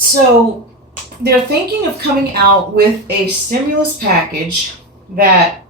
So they're thinking of coming out with a stimulus package that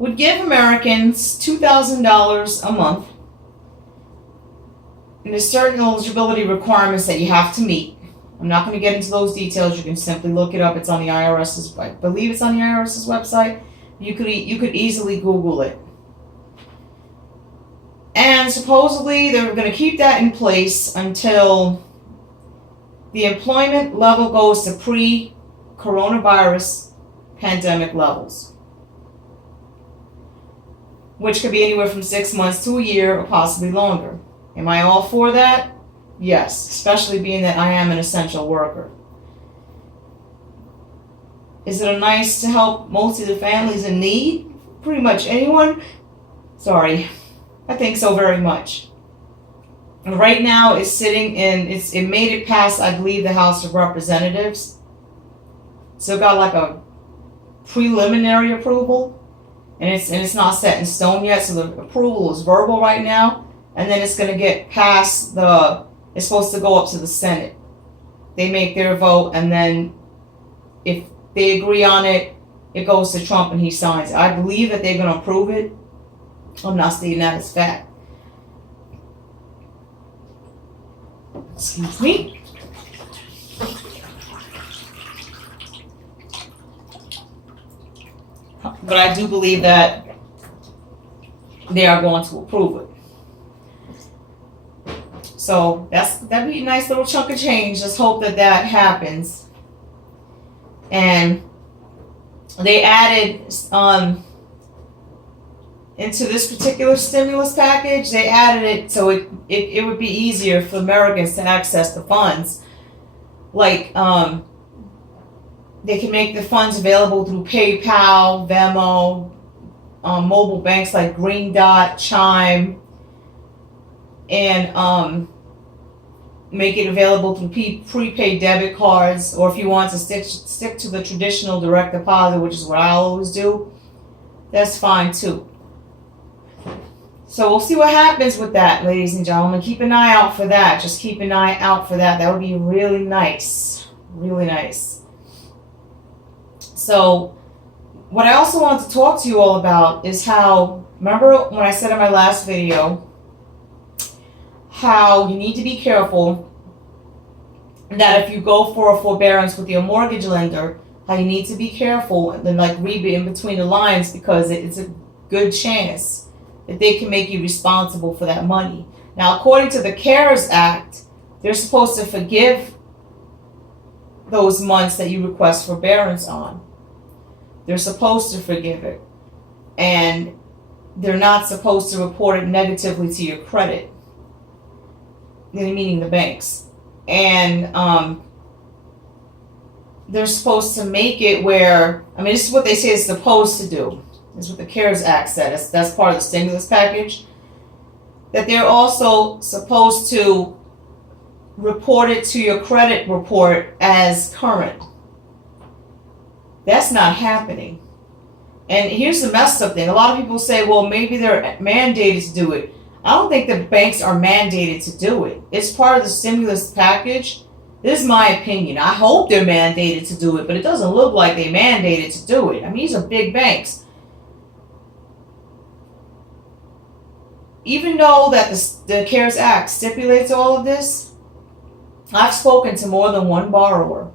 would give Americans $2,000 a month. And there's certain eligibility requirements that you have to meet. I'm not going to get into those details. You can simply look it up. It's on the IRS's, I believe it's on the IRS's website. You could easily Google it. And supposedly they're going to keep that in place until the employment level goes to pre-coronavirus pandemic levels, which could be anywhere from 6 months to a year or possibly longer. Am I all for that? Yes, especially being that I am an essential worker. Is it nice to help most of the families in need? Pretty much anyone? Sorry, I think so very much. And right now it's sitting in, it made it past, I believe, the House of Representatives. So it got like a preliminary approval, and it's not set in stone yet, so the approval is verbal right now, and then it's going to get past it's supposed to go up to the Senate. They make their vote, and then if they agree on it, it goes to Trump and he signs it. I believe that they're going to approve it. I'm not stating that as fact. Excuse me. But I do believe that they are going to approve it. So that'd be a nice little chunk of change. Just hope that happens. And they added into this particular stimulus package, they added it so it would be easier for Americans to access the funds. Like they can make the funds available through PayPal, Venmo, mobile banks like Green Dot, Chime, and make it available through prepaid debit cards, or if you want to stick to the traditional direct deposit, which is what I always do, that's fine too. So we'll see what happens with that, ladies and gentlemen. Keep an eye out for that. Just keep an eye out for that. That would be really nice. Really nice. So what I also wanted to talk to you all about is how, remember when I said in my last video, how you need to be careful that if you go for a forbearance with your mortgage lender, how you need to be careful and then like read in between the lines, because it's a good chance that they can make you responsible for that money. Now, according to the CARES Act, they're supposed to forgive those months that you request forbearance on. They're supposed to forgive it. And they're not supposed to report it negatively to your credit, meaning the banks. And they're supposed to make it where, this is what they say it's supposed to do. This is what the CARES Act said. That's part of the stimulus package. That they're also supposed to report it to your credit report as current. That's not happening. And here's the messed up thing. A lot of people say, well, maybe they're mandated to do it. I don't think the banks are mandated to do it. It's part of the stimulus package. This is my opinion. I hope they're mandated to do it, but it doesn't look like they mandated to do it. These are big banks. Even though that the CARES Act stipulates all of this, I've spoken to more than one borrower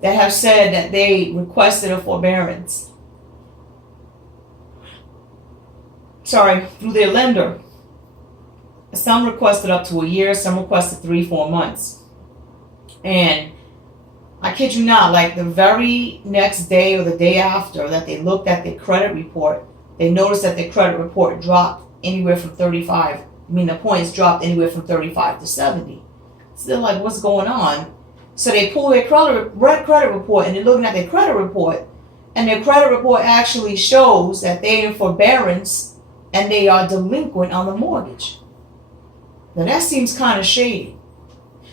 that have said that they requested a forbearance. Through their lender. Some requested up to a year, some requested 3-4 months. And I kid you not, like the very next day or the day after that they looked at their credit report, they noticed that their credit report dropped anywhere from 35. The points dropped anywhere from 35 to 70. So they're like, what's going on? So they pull their credit report, and they're looking at their credit report, and their credit report actually shows that they're in forbearance and they are delinquent on the mortgage. Now that seems kind of shady.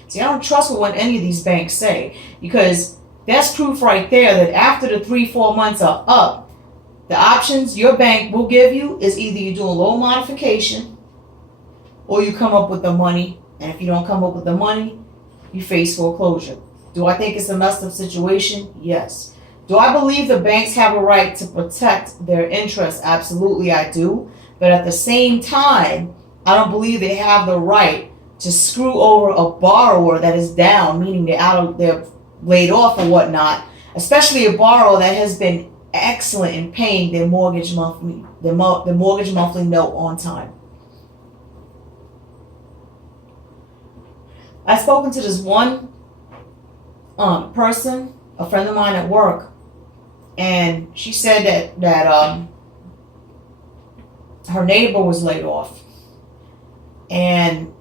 See, I don't trust what any of these banks say, because that's proof right there that after the 3-4 months are up, the options your bank will give you is either you do a loan modification or you come up with the money. And if you don't come up with the money, you face foreclosure. Do I think it's a messed up situation? Yes. Do I believe the banks have a right to protect their interests? Absolutely, I do. But at the same time, I don't believe they have the right to screw over a borrower that is down, meaning they're laid off or whatnot, especially a borrower that has been excellent in paying their mortgage monthly, the mortgage monthly note on time. I've spoken to this one person, a friend of mine at work, and she said that her neighbor was laid off, and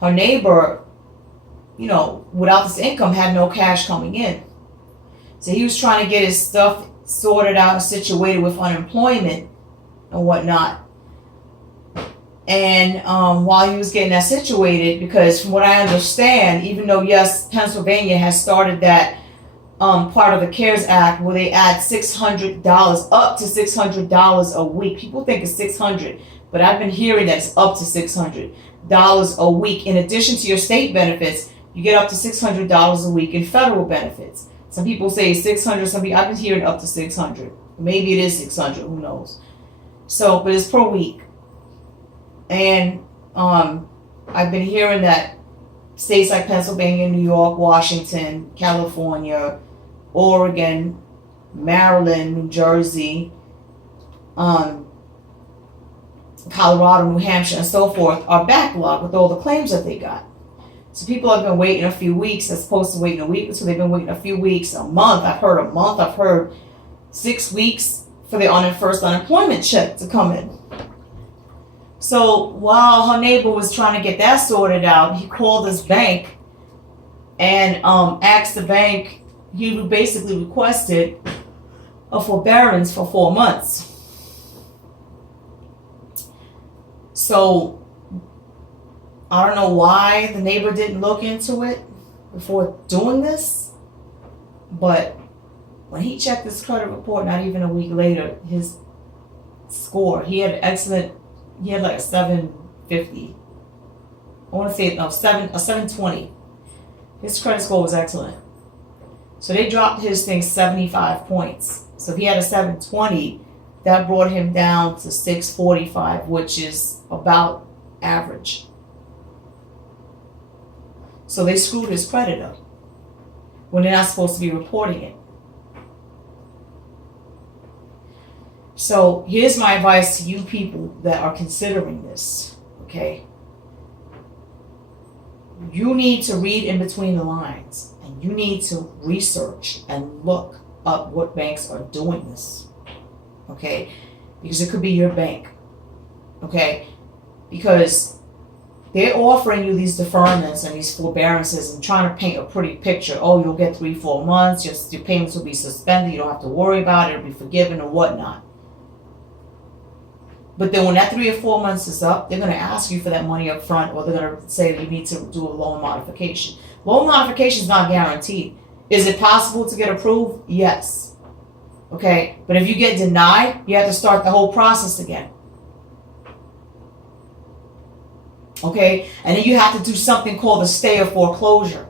her neighbor, without this income, had no cash coming in. So he was trying to get his stuff sorted out and situated with unemployment and whatnot. And while he was getting that situated, because from what I understand, even though, yes, Pennsylvania has started that part of the CARES Act where they add $600, up to $600 a week. People think it's $600, but I've been hearing that it's up to $600 a week. In addition to your state benefits, you get up to $600 a week in federal benefits. Some people say it's $600. I've been hearing up to $600. Maybe it is $600. Who knows? So, but it's per week. And I've been hearing that states like Pennsylvania, New York, Washington, California, Oregon, Maryland, New Jersey, Colorado, New Hampshire, and so forth are backlogged with all the claims that they got. So people have been waiting a few weeks as opposed to waiting a week. So they've been waiting a few weeks, a month. I've heard a month. I've heard 6 weeks for their first unemployment check to come in. So while her neighbor was trying to get that sorted out, he called his bank and asked the bank, he basically requested a forbearance for 4 months. So I don't know why the neighbor didn't look into it before doing this, but when he checked his credit report, not even a week later, his score, he had like a 750. I want to say a 720. His credit score was excellent. So they dropped his thing 75 points. So if he had a 720, that brought him down to 645, which is about average. So they screwed his credit up when they're not supposed to be reporting it. So here's my advice to you people that are considering this, okay? You need to read in between the lines, and you need to research and look up what banks are doing this, okay? Because it could be your bank, okay? Because they're offering you these deferments and these forbearances and trying to paint a pretty picture. Oh, you'll get 3-4 months, your payments will be suspended, you don't have to worry about it, it'll be forgiven or whatnot. But then when that 3 or 4 months is up, they're going to ask you for that money up front, or they're going to say that you need to do a loan modification. Loan modification is not guaranteed. Is it possible to get approved? Yes. Okay, but if you get denied, you have to start the whole process again. Okay, and then you have to do something called a stay of foreclosure,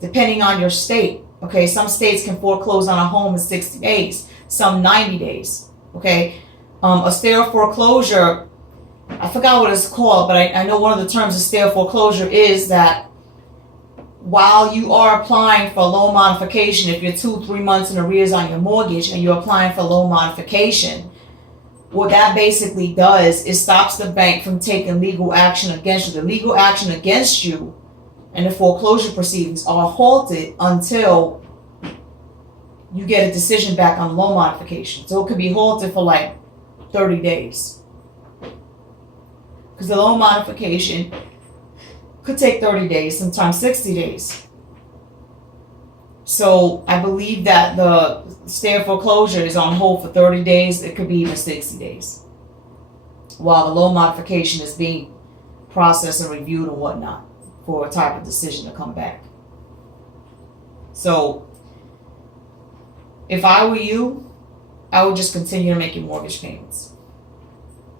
depending on your state. Okay, some states can foreclose on a home in 60 days, some 90 days. Okay. A stay of foreclosure, I forgot what it's called, but I know one of the terms of stay of foreclosure is that while you are applying for a loan modification, if you're 2-3 months in arrears on your mortgage and you're applying for loan modification, what that basically does is stops the bank from taking legal action against you. The legal action against you and the foreclosure proceedings are halted until you get a decision back on loan modification. So it could be halted for like 30 days. Because the loan modification could take 30 days, sometimes 60 days. So I believe that the stay of foreclosure is on hold for 30 days. It could be even 60 days. While the loan modification is being processed and reviewed and whatnot for a type of decision to come back. So if I were you, I would just continue to make your mortgage payments.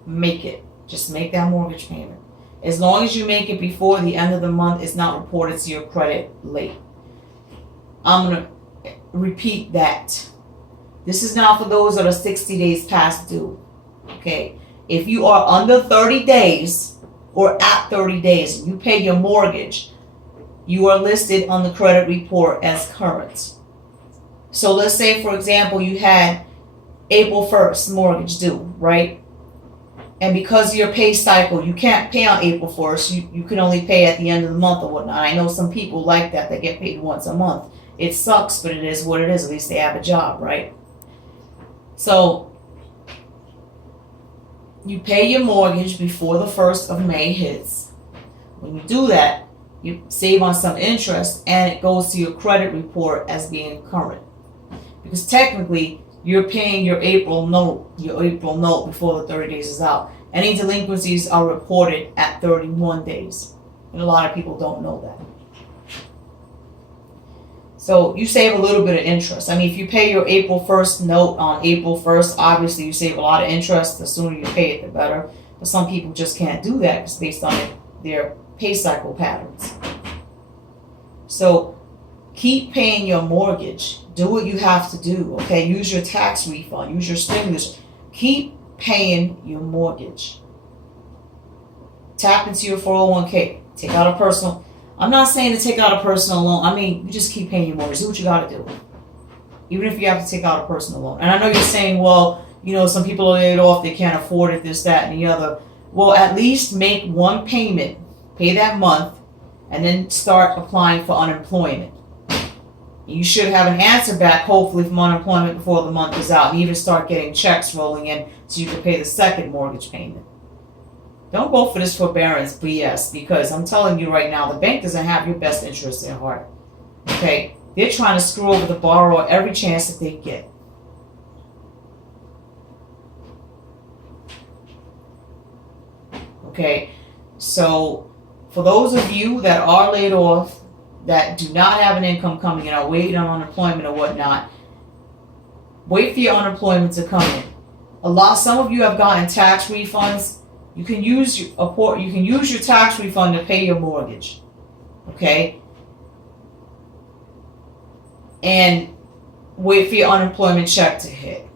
Make it. Just make that mortgage payment. As long as you make it before the end of the month, it's not reported to your credit late. I'm going to repeat that. This is not for those that are 60 days past due. Okay? If you are under 30 days or at 30 days and you pay your mortgage, you are listed on the credit report as current. So let's say, for example, you had April 1st mortgage due, right? And because of your pay cycle, you can't pay on April 1st. You can only pay at the end of the month or whatnot. I know some people like that. They get paid once a month. It sucks, but it is what it is. At least they have a job, right? So you pay your mortgage before the 1st of May hits. When you do that, you save on some interest and it goes to your credit report as being current. Because technically, you're paying your April note before the 30 days is out. Any delinquencies are reported at 31 days. And a lot of people don't know that. So you save a little bit of interest. I mean, if you pay your April 1st note on April 1st, obviously you save a lot of interest. The sooner you pay it, the better. But some people just can't do that because based on their pay cycle patterns. So keep paying your mortgage. Do what you have to do, okay? Use your tax refund. Use your stimulus. Keep paying your mortgage. Tap into your 401k. Take out a personal. I'm not saying to take out a personal loan. I mean, you just keep paying your mortgage. Do what you got to do. Even if you have to take out a personal loan. And I know you're saying, well, you know, some people are laid off. They can't afford it, this, that, and the other. Well, at least make one payment. Pay that month. And then start applying for unemployment. You should have an answer back, hopefully, from unemployment before the month is out. And even start getting checks rolling in so you can pay the second mortgage payment. Don't go for this forbearance BS because I'm telling you right now, the bank doesn't have your best interest at heart. Okay? They're trying to screw over the borrower every chance that they get. Okay? So, for those of you that are laid off, that do not have an income coming in, are waiting on unemployment or whatnot, wait for your unemployment to come in. Some of you have gotten tax refunds. You can use your tax refund to pay your mortgage, okay? And wait for your unemployment check to hit.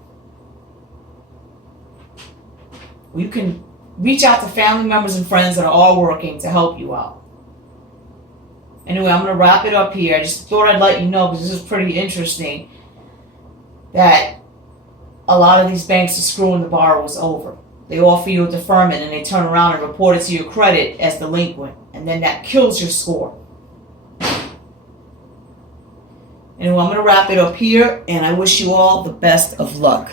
You can reach out to family members and friends that are all working to help you out. Anyway, I'm going to wrap it up here. I just thought I'd let you know because this is pretty interesting that a lot of these banks are screwing the borrowers over. They offer you a deferment and they turn around and report it to your credit as delinquent. And then that kills your score. Anyway, I'm going to wrap it up here and I wish you all the best of luck.